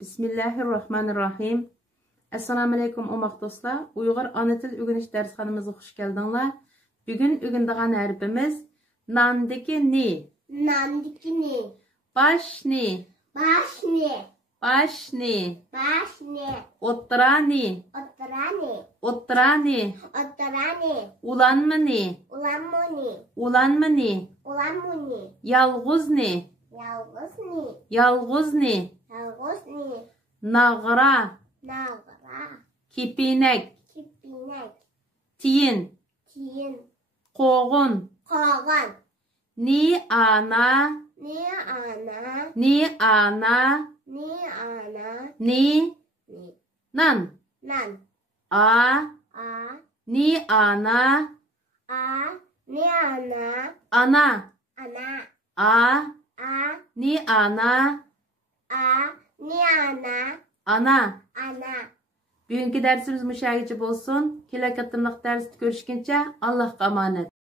Bismillahirrahmanirrahim. Assalamu alaikum umaq dostlar. Uyghur ana til öğreniş dershanımıza hoş geldinglar. Bugün öğrendiğin harfimiz nandaki ni. Nandiki ni. Baş ni. Baş ni. Baş ni. Baş ni. Otra ni. Otra ni. Otra ni. Otra ni. Ulan mı ni. Ulan mu ni. Ulan mı ni. Ulan mu ni. Yalğız ni. Yalğız ni. Yalğız ni. Yalğız ni. Nağra. Nağra. Kipinek. Kipinek. Tiyin. Tiyin. Qoğun. Koğan. Ni ana. Ni ana. Ni ana. Ni ana. Ni Ni. nan. Nan. A. A. Ni ana. A. Ni ana. Ana. Ana. A. A. Ni ana. A. Ni ana. Ana. Ana. Bugünkü dersimiz müşahici bolsun. Kelek atımlıq dersi görüşkünce Allah'a emanet.